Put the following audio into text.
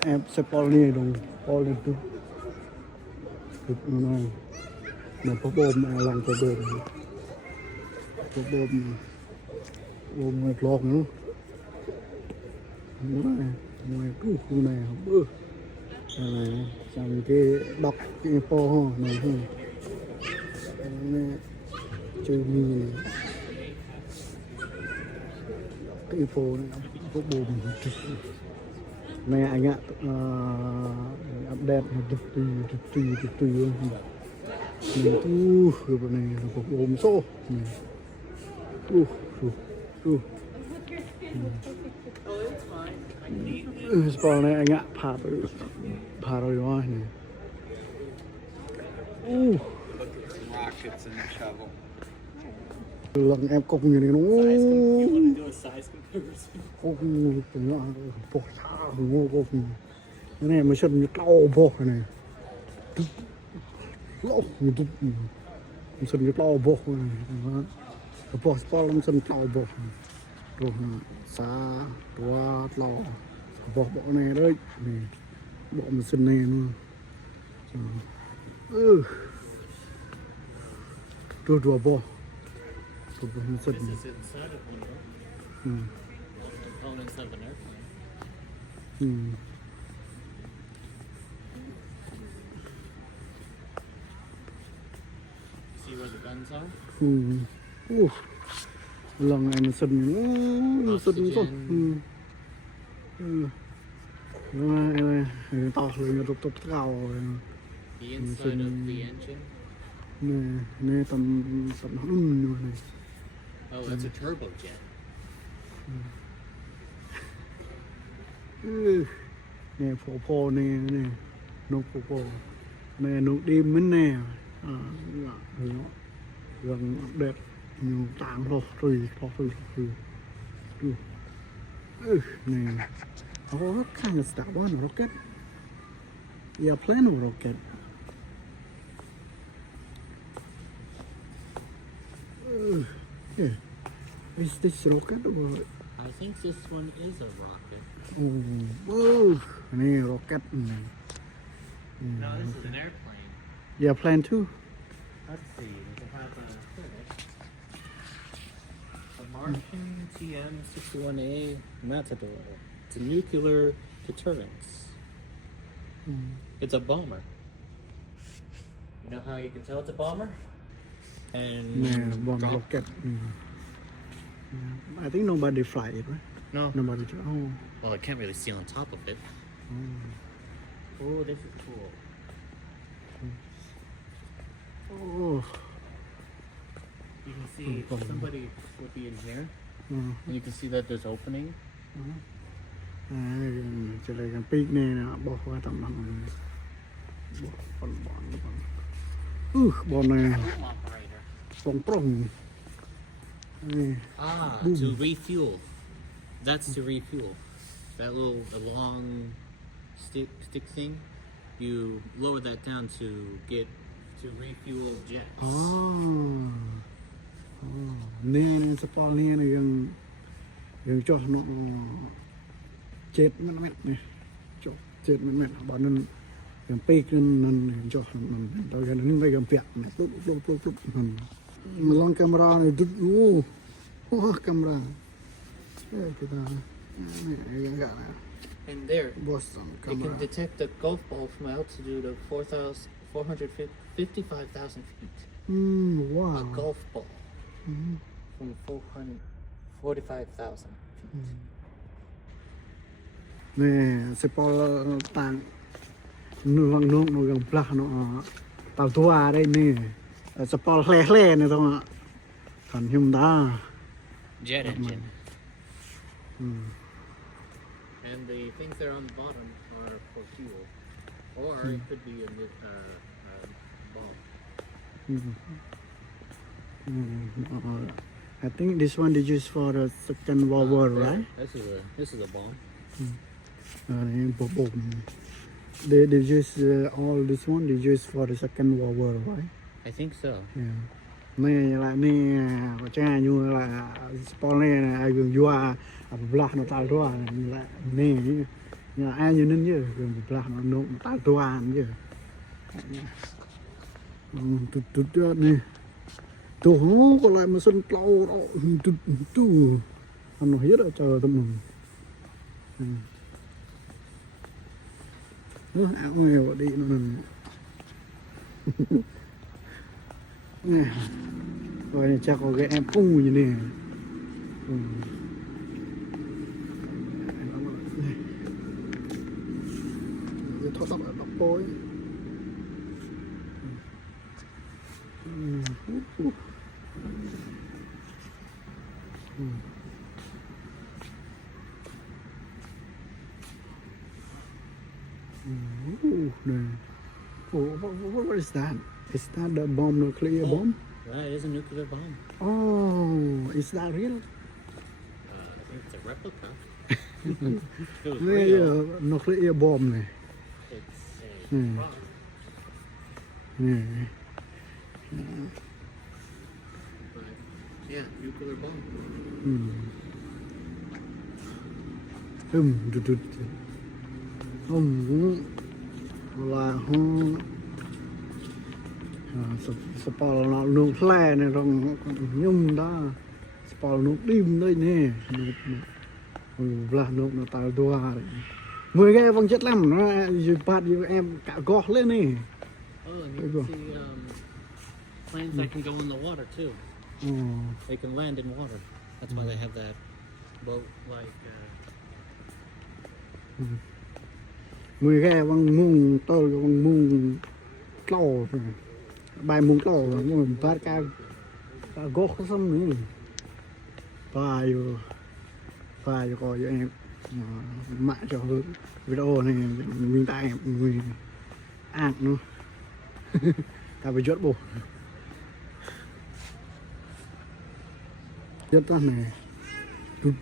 em sẽ bỏ đi đồng bỏ lên tu được nó mà có bom mà làm cho bom có bom bom người lọt nữa ngoài tu khu này không bơ này trong cái đọc cái po này thôi chơi mì này cái po này có bom này anh ạ update từ này tu cái này có bom số tu Spawn này anh ạ, phá rồi đó này. Lần em cục như này nó cục từ nó bột xa ngô cục cái này mới sân như tao bột này lỗ như tụt sân như tao bột này cái bột spawn sân tao bột rồi xa qua tao bột bộ này đấy bộ mình sân này luôn rồi bột bộ mình sân Components of an airplane. See where the guns are? Lần này mình sân tốt to lên tốt cao The inside of the engine. nè tầm này Oh, that's a turbojet. nè phô nè nốt phô nè nốt đêm mới nè gần đẹp nhiều tảng rồi nè what kind of stuff one rocket yeah plane or rocket yeah is this rocket or I think this one is a rocket. nè rocket No, this is an airplane. yeah plane too Let's see. Does it have a critic? The Martian TM-61A Matador. It's a nuclear deterrence. It's a bomber. You know how you can tell it's a bomber? And nè bomb rocket I think nobody fly it right no. nobody Well, I can't really see on top of it. Oh, this is cool. You can see somebody would be in here, and you can see that there's opening. Chỉ là cái pin này nè bỏ qua tầm bằng bọn này Operator. bóng prong To refuel. That's to refuel. That little long stick thing, you lower that down to refuel jets. nè spawn nè gần cho nó chết mệt này cho chết mệt bọn nó gần pin nên cho mình tôi gần những cái gần piệt này lúc mình lon camera này đứt camera cái ta gạ này And there, Boston it camera can detect a golf ball from altitude of 455,000 feet. wow A golf ball from 445,000 feet. nè spawn tàng nương gần pla nó tàu tua đây nè spawn lẻ này thôi thành hung đá Jet engine. And the things that are on the bottom are for fuel. Or it could be a bomb. I think this one they use for the Second World War, right? This is a bomb. They use all this one they use for the Second World War, right? I think so. Yeah. Này là này có cha như là spawn này gần vua black nó tạo ra là này nhà ai như nên như là nó ta toàn như tụt tụt này tụi nó còn lại mà sân lâu đó tụt tụt nó hết ở chờ tụi mình nó áo nghèo đi nó nè rồi chắc có cái em cung như này thoát tóc đọc bôi what is that? Is that the bomb, nuclear bomb? Right, it is a nuclear bomb. Oh, is that real? I think it's a replica. If it was Đây real, nuclear bomb này. it's a rock. Nè. But yeah, nuclear bomb. Đụt là không sport nó nung khle này rồi nhung đó sport nung đêm đây nè là nung nó tạo đua đấy 10 cái vòng chất lắm nó dự bạt như em cả gọt lên nè. Oh, and you can see planes that can go in the water too. They can land in water. That's why they have that boat like 10 cái vòng mung tôi vòng mung lâu rồi bài mung lâu rồi nhưng mà bạt cả gọt xong nữa bài coi cho em mạng cho video này mình tại mình ăn nữa ta phải chốt bộ rất là này tụt